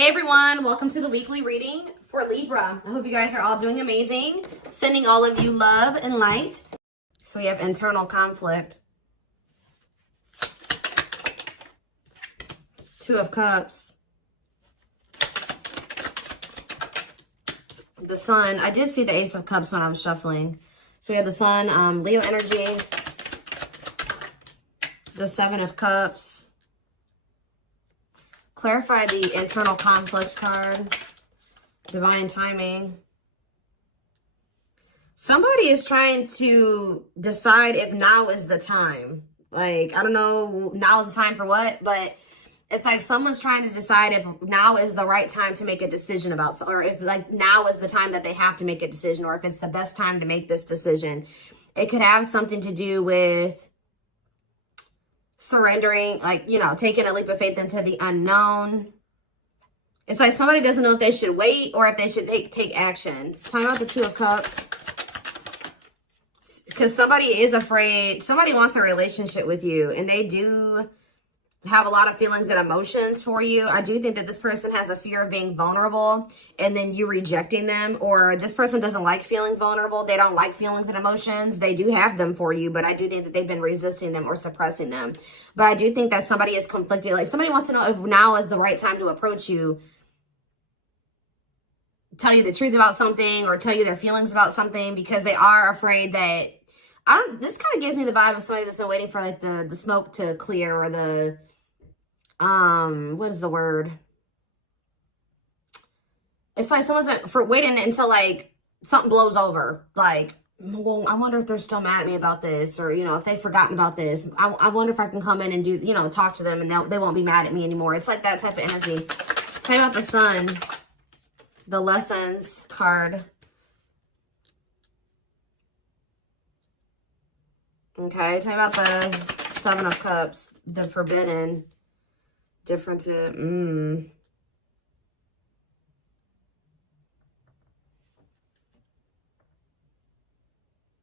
Hey everyone, welcome to the weekly reading for Libra. I hope you guys are all doing amazing. Sending all of you love and light. So we have internal conflict. Two of Cups. The Sun. I did see the Ace of Cups when I was shuffling. So we have the Sun, Leo energy. The Seven of Cups. Clarify the internal conflict card. Divine timing. Somebody is trying to decide if now is the time. Like, I don't know, now is the time for what, but it's like someone's trying to decide if now is the right time to make a decision about, or if like now is the time that they have to make a decision, or if it's the best time to make this decision. It could have something to do with surrendering, like, you know, taking a leap of faith into the unknown. It's like somebody doesn't know if they should wait or if they should take action. Talking about the Two of Cups. Because somebody is afraid, somebody wants a relationship with you, and they do have a lot of feelings and emotions for you. I do think that this person has a fear of being vulnerable and then you rejecting them, or this person doesn't like feeling vulnerable. They don't like feelings and emotions. They do have them for you, but I do think that they've been resisting them or suppressing them. But I do think that somebody is conflicted. Like somebody wants to know if now is the right time to approach you, tell you the truth about something, or tell you their feelings about something, because they are afraid that, this kind of gives me the vibe of somebody that's been waiting for like the smoke to clear, or the, what is the word? It's like someone's been waiting until like something blows over. Like, well, I wonder if they're still mad at me about this, or, you know, if they've forgotten about this. I wonder if I can come in and do, you know, talk to them and they won't be mad at me anymore. It's like that type of energy. Tell me about the Sun, the Lessons card. Okay, tell me about the Seven of Cups, the Forbidden, different to,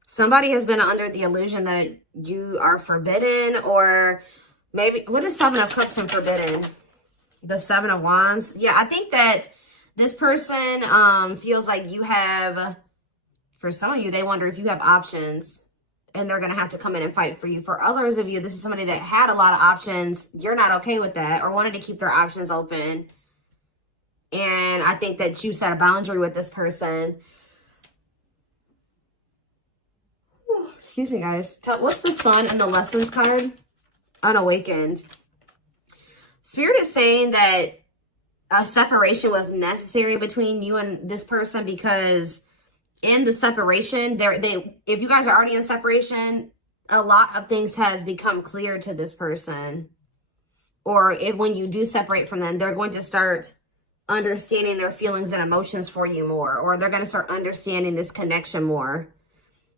Somebody has been under the illusion that you are forbidden, or maybe, what is Seven of Cups and Forbidden? The Seven of Wands. Yeah, I think that this person feels like you have, for some of you, they wonder if you have options, and they're going to have to come in and fight for you. For others of you, this is somebody that had a lot of options. You're not okay with that, or wanted to keep their options open. And I think that you set a boundary with this person. Excuse me, guys. What's the Sun and the Lessons card? Unawakened. Spirit is saying that a separation was necessary between you and this person, because in the separation, if you guys are already in separation, a lot of things has become clear to this person. Or when you do separate from them, they're going to start understanding their feelings and emotions for you more, or they're going to start understanding this connection more.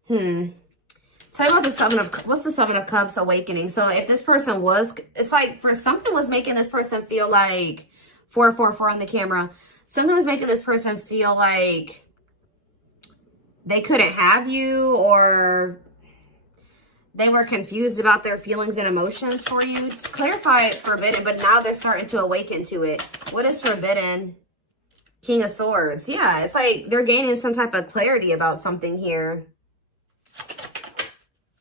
Tell me about the Seven of, what's the Seven of Cups awakening? So if this person was, it's like for something was making this person feel like, 444 on the camera, something was making this person feel like they couldn't have you, or they were confused about their feelings and emotions for you. Just clarify Forbidden, but now they're starting to awaken to it. What is Forbidden? King of Swords. Yeah, it's like they're gaining some type of clarity about something here.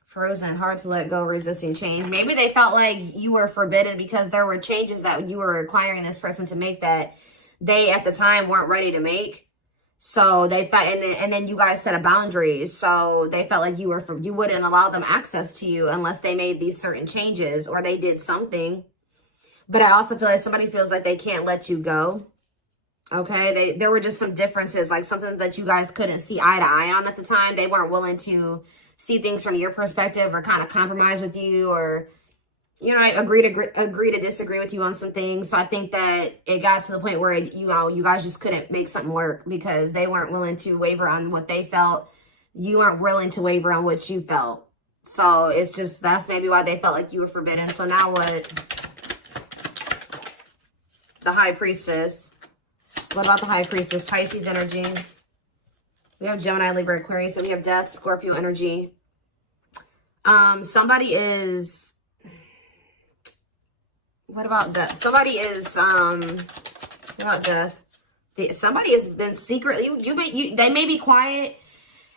Frozen, hard to let go, resisting change. Maybe they felt like you were forbidden because there were changes that you were requiring this person to make that they at the time weren't ready to make. So they felt, and then you guys set a boundary. So they felt like you wouldn't allow them access to you unless they made these certain changes or they did something. But I also feel like somebody feels like they can't let you go. Okay, there were just some differences, like something that you guys couldn't see eye to eye on at the time. They weren't willing to see things from your perspective, or kind of compromise with you, or, you know, agree to disagree with you on some things. So I think that it got to the point where, you know, you guys just couldn't make something work because they weren't willing to waver on what they felt. You weren't willing to waver on what you felt. So it's just, that's maybe why they felt like you were forbidden. So now what? The High Priestess. What about the High Priestess? Pisces energy. We have Gemini, Libra, Aquarius. So we have Death, Scorpio energy. Somebody is, what about that? Somebody is About death. Somebody has been secretly, they may be quiet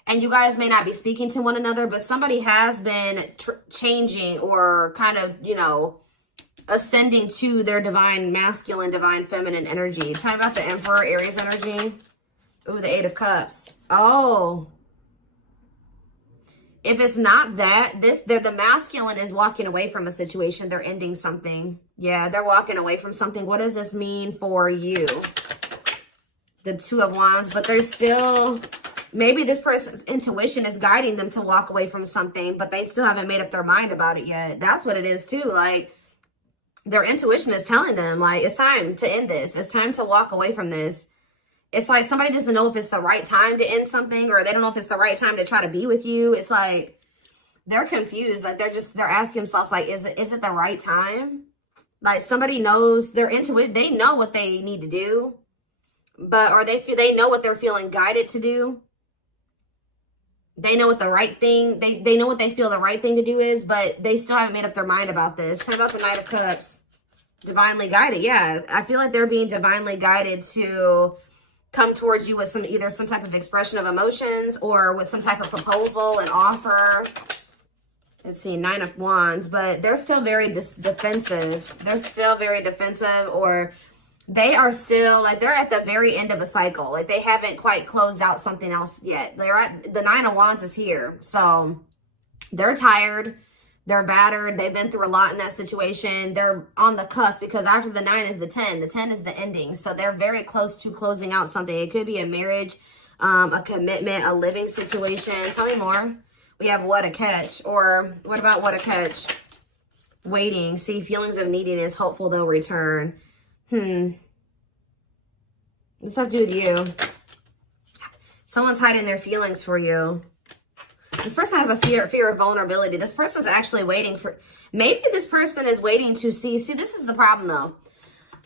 and you guys may not be speaking to one another, but somebody has been changing or kind of, you know, ascending to their divine masculine, divine feminine energy. Talking about the Emperor, Aries energy. Ooh, the Eight of Cups. Oh. If it's not that, the masculine is walking away from a situation. They're ending something. Yeah, they're walking away from something. What does this mean for you? The Two of Wands, but they're still, maybe this person's intuition is guiding them to walk away from something, but they still haven't made up their mind about it yet. That's what it is too. Like, their intuition is telling them, like, it's time to end this. It's time to walk away from this. It's like somebody doesn't know if it's the right time to end something, or they don't know if it's the right time to try to be with you. It's like they're confused. Like they're asking themselves, like, is it the right time? Like somebody knows, they're into it. They know what they need to do, but they know what they're feeling guided to do. They know what the right thing, they know what they feel the right thing to do is, but they still haven't made up their mind about this. Tell me about the Knight of Cups. Divinely guided. Yeah, I feel like they're being divinely guided to come towards you with either some type of expression of emotions or with some type of proposal and offer. Let's see, Nine of Wands, but they're still very defensive. They're still very defensive, or they are still like they're at the very end of a cycle. Like they haven't quite closed out something else yet. They're at the Nine of Wands is here. So they're tired. They're battered. They've been through a lot in that situation. They're on the cusp because after the 9 is the 10. The 10 is the ending. So they're very close to closing out something. It could be a marriage, a commitment, a living situation. Tell me more. We have What a Catch. Or what about What a Catch? Waiting. See, feelings of neediness. Hopeful they'll return. What's that to do with you? Someone's hiding their feelings for you. This person has a fear of vulnerability. This person's actually waiting for, maybe this person is waiting to see this is the problem though.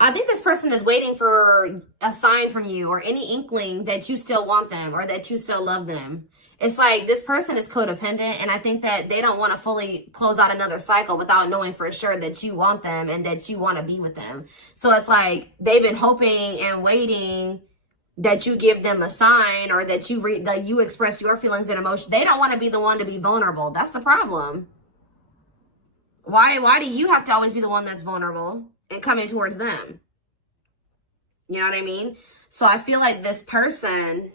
I think this person is waiting for a sign from you or any inkling that you still want them or that you still love them. It's like this person is codependent, and I think that they don't want to fully close out another cycle without knowing for sure that you want them and that you want to be with them. So it's like they've been hoping and waiting that you give them a sign or that you express your feelings and emotions. They don't want to be the one to be vulnerable. That's the problem. Why do you have to always be the one that's vulnerable and coming towards them? You know what I mean? So I feel like this person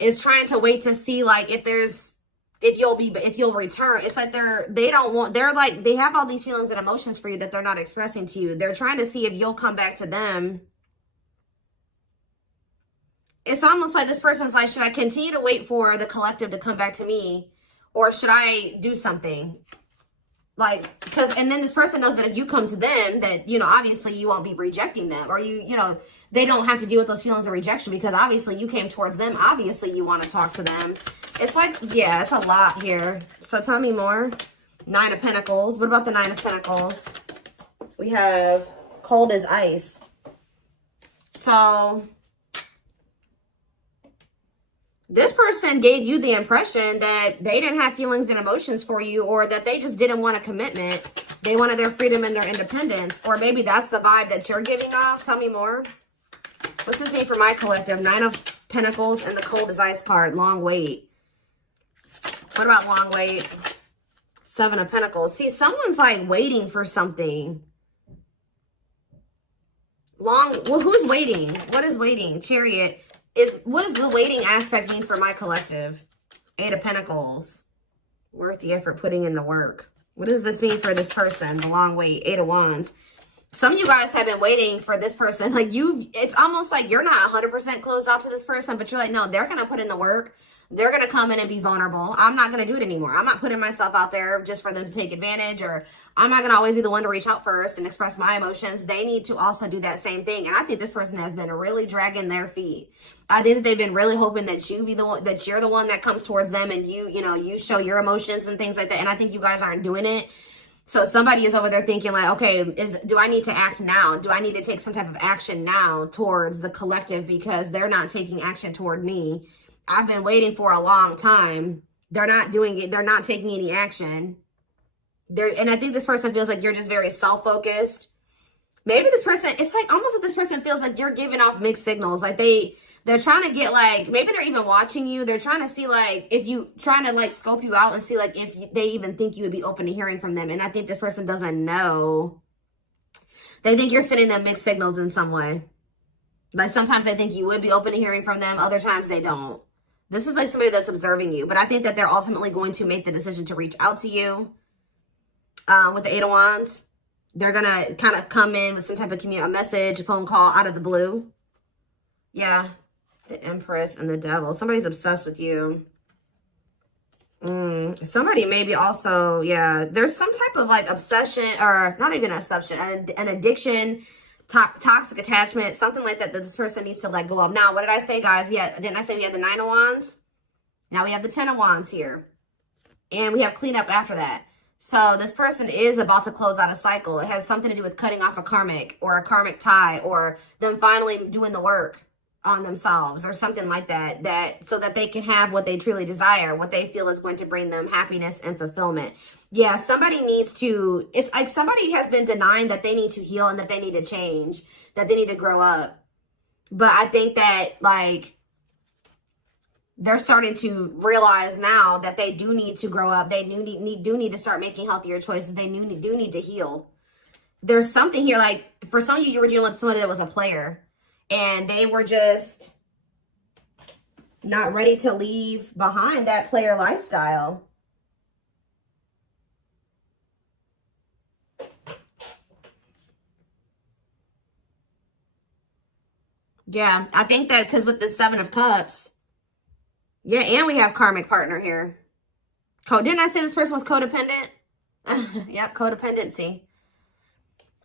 is trying to wait to see like if you'll return. It's like they have all these feelings and emotions for you that they're not expressing to you. They're trying to see if you'll come back to them. It's almost like this person's like, should I continue to wait for the collective to come back to me, or should I do something? Like, and then this person knows that if you come to them, that, you know, obviously you won't be rejecting them, or you know, they don't have to deal with those feelings of rejection because obviously you came towards them. Obviously you want to talk to them. It's like, yeah, it's a lot here. So tell me more. Nine of Pentacles. What about the Nine of Pentacles? We have cold as ice. So this person gave you the impression that they didn't have feelings and emotions for you, or that they just didn't want a commitment. They wanted their freedom and their independence. Or maybe that's the vibe that you're giving off. Tell me more. What's this mean for my collective? Nine of Pentacles and the cold as ice card. Long wait. What about long wait? Seven of Pentacles. See, someone's like waiting for something. Well, who's waiting? What is waiting? Chariot. What does the waiting aspect mean for my collective? Eight of Pentacles. Worth the effort, putting in the work. What does this mean for this person? The long wait. Eight of Wands. Some of you guys have been waiting for this person. Like it's almost like you're not 100% closed off to this person, but you're like, no, they're going to put in the work. They're going to come in and be vulnerable. I'm not going to do it anymore. I'm not putting myself out there just for them to take advantage, or I'm not going to always be the one to reach out first and express my emotions. They need to also do that same thing. And I think this person has been really dragging their feet. I think that they've been really hoping that you're the one that comes towards them and you show your emotions and things like that. And I think you guys aren't doing it. So somebody is over there thinking like, okay, do I need to act now? Do I need to take some type of action now towards the collective because they're not taking action toward me? I've been waiting for a long time. They're not doing it. They're not taking any action. And I think this person feels like you're just very self-focused. Maybe this person, it's like almost like this person feels like you're giving off mixed signals. Like they're trying to get like, maybe they're even watching you. They're trying to see like, if you, trying to like scope you out and see like if they even think you would be open to hearing from them. And I think this person doesn't know. They think you're sending them mixed signals in some way. Like sometimes they think you would be open to hearing from them. Other times they don't. This is like somebody that's observing you. But I think that they're ultimately going to make the decision to reach out to you. With the Eight of Wands. They're going to kind of come in with some type of a message, a phone call out of the blue. Yeah. The Empress and the Devil. Somebody's obsessed with you. Somebody maybe also, yeah. There's some type of like obsession, or not even an obsession, an addiction, toxic attachment, something like that this person needs to let go of. Now, what did I say, guys? Didn't I say we had the Nine of Wands? Now we have the Ten of Wands here. And we have cleanup after that. So this person is about to close out a cycle. It has something to do with cutting off a karmic or a karmic tie, or them finally doing the work on themselves or something like that, so that they can have what they truly desire, what they feel is going to bring them happiness and fulfillment. Yeah, somebody needs to, it's like somebody has been denying that they need to heal and that they need to change, that they need to grow up. But I think that like, they're starting to realize now that they do need to grow up. They do need to start making healthier choices. They do need to heal. There's something here, like for some of you, you were dealing with somebody that was a player and they were just not ready to leave behind that player lifestyle. Yeah, I think that because with the Seven of Cups, yeah, and we have karmic partner here. Didn't I say this person was codependent? Yep, codependency.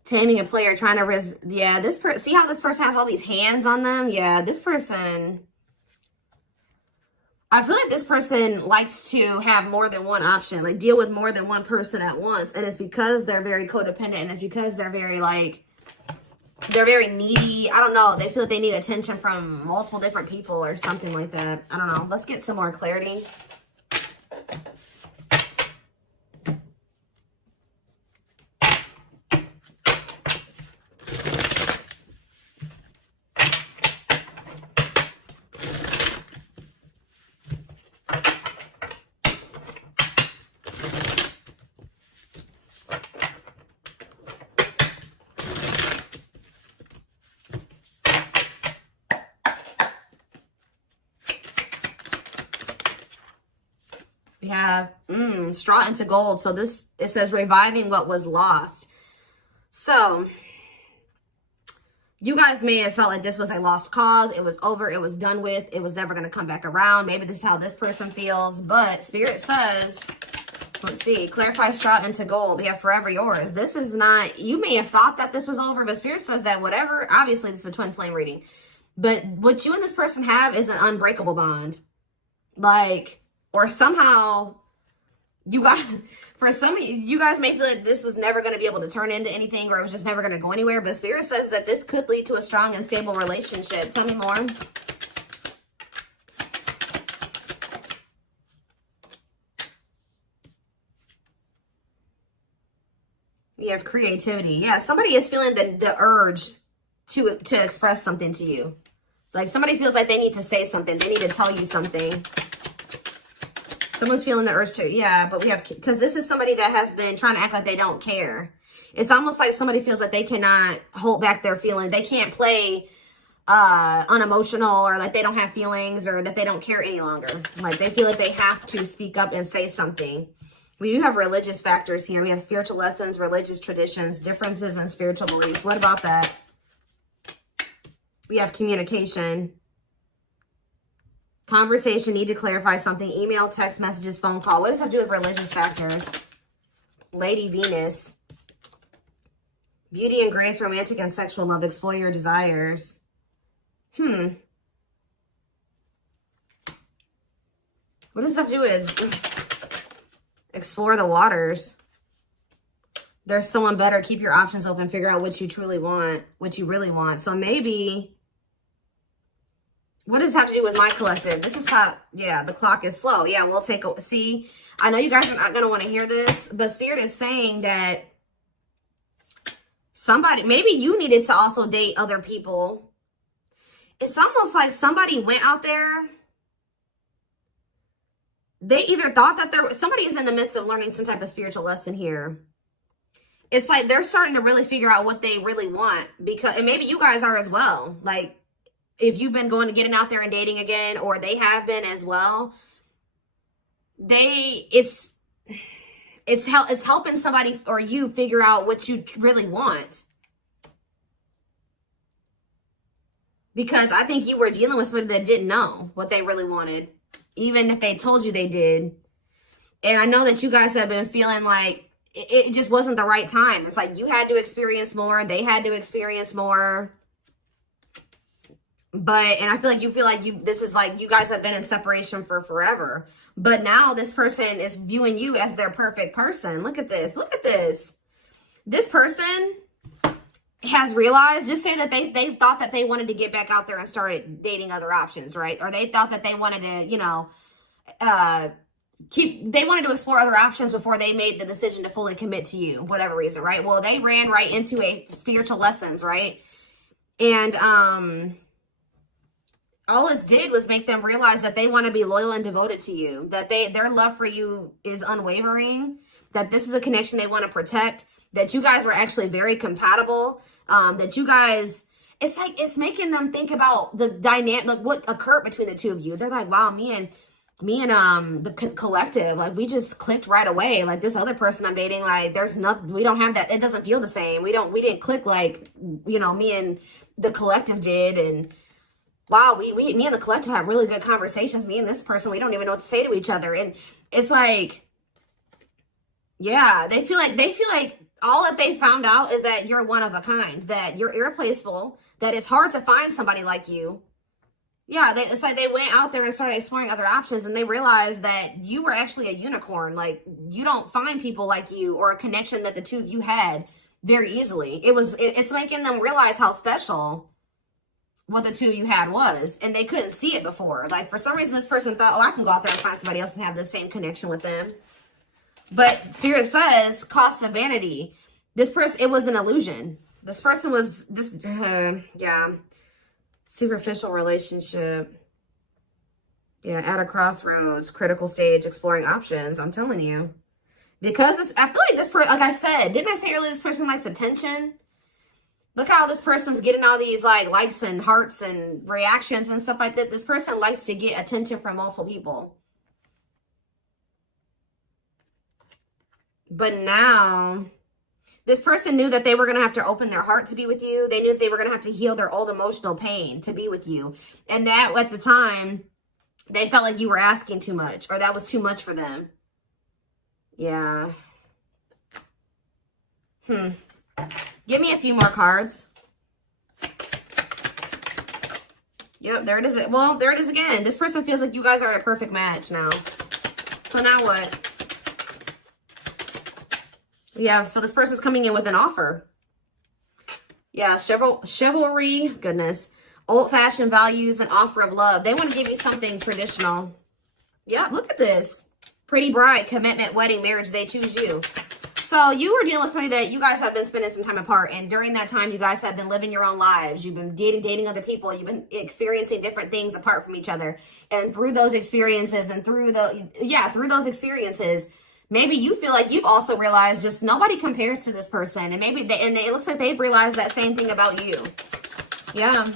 Taming a player, trying to yeah, this person, see how this person has all these hands on them? Yeah, this person, I feel like this person likes to have more than one option, like deal with more than one person at once. And it's because they're very codependent, and it's because they're very like, they're very needy. I don't know. They feel like they need attention from multiple different people or something like that. I don't know. Let's get some more clarity. We have straw into gold. So this, it says reviving what was lost. So you guys may have felt like this was a lost cause. It was over. It was done with. It was never going to come back around. Maybe this is how this person feels. But Spirit says, let's see, clarify straw into gold. We have forever yours. This is not, you may have thought that this was over, but Spirit says that whatever, obviously this is a twin flame reading. But what you and this person have is an unbreakable bond. Like, or somehow you guys, for some of you guys may feel like this was never going to be able to turn into anything, or it was just never going to go anywhere. But Spirit says that this could lead to a strong and stable relationship. Tell me more. We have creativity. Yeah, somebody is feeling the urge to express something to you. Like somebody feels like they need to say something. They need to tell you something. Someone's feeling the urge to, yeah, but we have, because this is somebody that has been trying to act like they don't care. It's almost like somebody feels like they cannot hold back their feelings. They can't play unemotional, or like they don't have feelings, or that they don't care any longer. Like they feel like they have to speak up and say something. We do have religious factors here. We have spiritual lessons, religious traditions, differences in spiritual beliefs. What about that? We have communication. Conversation, need to clarify something. Email, text messages, phone call. What does that do with religious factors? Lady Venus. Beauty and grace, romantic and sexual love. Explore your desires. What does that do with explore the waters? There's someone better. Keep your options open. Figure out what you truly want, what you really want. So maybe, what does this have to do with my collective? This is how, yeah, the clock is slow. Yeah, we'll take a, see, I know you guys are not going to want to hear this, but Spirit is saying that Somebody, maybe you needed to also date other people. It's almost like somebody went out there. They either thought that somebody's in the midst of learning some type of spiritual lesson here. It's like they're starting to really figure out what they really want, because, and maybe you guys are as well. Like, if you've been getting out there and dating again, or they have been as well, it's helping somebody or you figure out what you really want. Because I think you were dealing with somebody that didn't know what they really wanted, even if they told you they did. And I know that you guys have been feeling like it just wasn't the right time. It's like you had to experience more, they had to experience more. But, and I feel like this is like you guys have been in separation for forever. But now this person is viewing you as their perfect person. Look at this. Look at this. This person has realized, just say that they thought that they wanted to get back out there and started dating other options, right? Or they thought that they wanted to, you know, they wanted to explore other options before they made the decision to fully commit to you, whatever reason, right? Well, they ran right into a spiritual lessons, right? And all it did was make them realize that they want to be loyal and devoted to you, that their love for you is unwavering, that this is a connection they want to protect, that you guys were actually very compatible, that you guys, it's like, it's making them think about the dynamic, like what occurred between the two of you. They're like, wow, me and the collective, like, we just clicked right away. Like, this other person I'm dating, like, we don't have that. It doesn't feel the same. We didn't click like, you know, me and the collective did. And wow, me and the collective have really good conversations. Me and this person, we don't even know what to say to each other. And it's like, yeah, they feel like all that they found out is that you're one of a kind, that you're irreplaceable, that it's hard to find somebody like you. Yeah, it's like they went out there and started exploring other options, and they realized that you were actually a unicorn. Like, you don't find people like you or a connection that the two of you had very easily. It's making them realize how special what the two of you had was, and they couldn't see it before. Like, for some reason, this person thought, oh, I can go out there and find somebody else and have the same connection with them. But Spirit says, cost of vanity. This person, it was an illusion. This person was, yeah, superficial relationship. Yeah, at a crossroads, critical stage, exploring options. I'm telling you. Because I feel like this person, like I said, didn't I say earlier, this person likes attention? Look how this person's getting all these like likes and hearts and reactions and stuff like that. This person likes to get attention from multiple people. But now, this person knew that they were going to have to open their heart to be with you. They knew that they were going to have to heal their old emotional pain to be with you. And that, at the time, they felt like you were asking too much, or that was too much for them. Yeah. Give me a few more cards. Yep, there it is. Well, there it is again. This person feels like you guys are a perfect match now. So now what? Yeah, so this person's coming in with an offer. Yeah, chivalry, goodness. Old-fashioned values, an offer of love. They want to give you something traditional. Yeah, look at this. Pretty bride, commitment, wedding, marriage, they choose you. So you were dealing with somebody that you guys have been spending some time apart. And during that time, you guys have been living your own lives. You've been dating other people. You've been experiencing different things apart from each other. And through those experiences and through those experiences, maybe you feel like you've also realized just nobody compares to this person. And maybe it looks like they've realized that same thing about you. Yeah.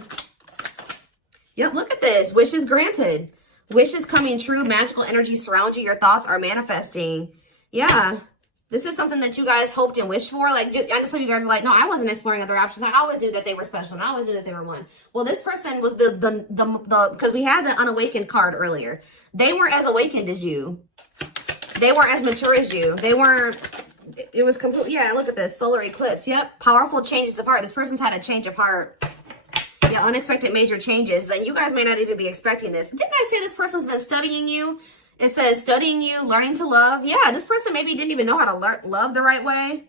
Yep, look at this. Wishes granted. Wishes coming true. Magical energy surround you. Your thoughts are manifesting. Yeah. This is something that you guys hoped and wished for. Like, I know some of you guys are like, no, I wasn't exploring other options. I always knew that they were special, and I always knew that they were one. Well, this person was because we had the unawakened card earlier. They weren't as awakened as you. They weren't as mature as you. They weren't, it was completely, yeah, look at this, solar eclipse. Yep, powerful changes of heart. This person's had a change of heart. Yeah, unexpected major changes. And you guys may not even be expecting this. Didn't I say this person's been studying you? It says studying you, learning to love. Yeah, this person maybe didn't even know how to love the right way.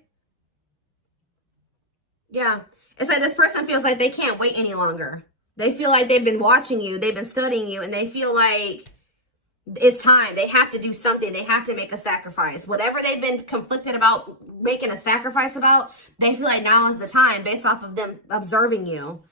Yeah, it's like this person feels like they can't wait any longer. They feel like they've been watching you, they've been studying you, and they feel like It's time. They have to do something. They have to make a sacrifice. Whatever they've been conflicted about making a sacrifice about, they feel like now is the time based off of them observing you.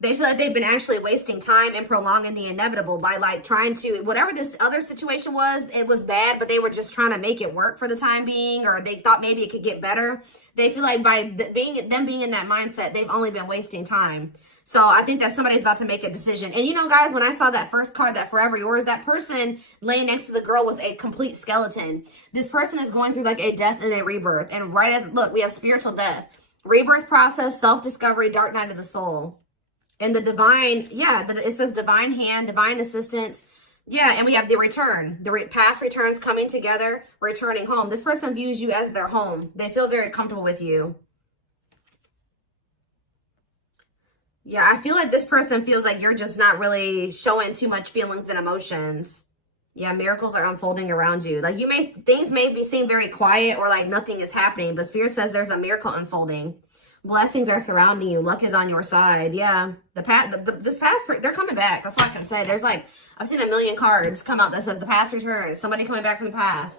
They feel like they've been actually wasting time and prolonging the inevitable by like trying to, whatever this other situation was, it was bad, but they were just trying to make it work for the time being, or they thought maybe it could get better. They feel like by being in that mindset, they've only been wasting time. So I think that somebody's about to make a decision. And you know, guys, when I saw that first card, that Forever Yours, that person laying next to the girl was a complete skeleton. This person is going through like a death and a rebirth. And right as, look, we have spiritual death, rebirth process, self-discovery, dark night of the soul. And the divine, yeah, it says divine hand, divine assistance. Yeah, and we have the return. The past returns coming together, returning home. This person views you as their home. They feel very comfortable with you. Yeah, I feel like this person feels like you're just not really showing too much feelings and emotions. Yeah, miracles are unfolding around you. Like things may seem very quiet or like nothing is happening, but Spirit says there's a miracle unfolding. Blessings are surrounding you. Luck is on your side. Yeah, this past, they're coming back. That's all I can say. There's like, I've seen a million cards come out that says the past returns. Somebody coming back from the past.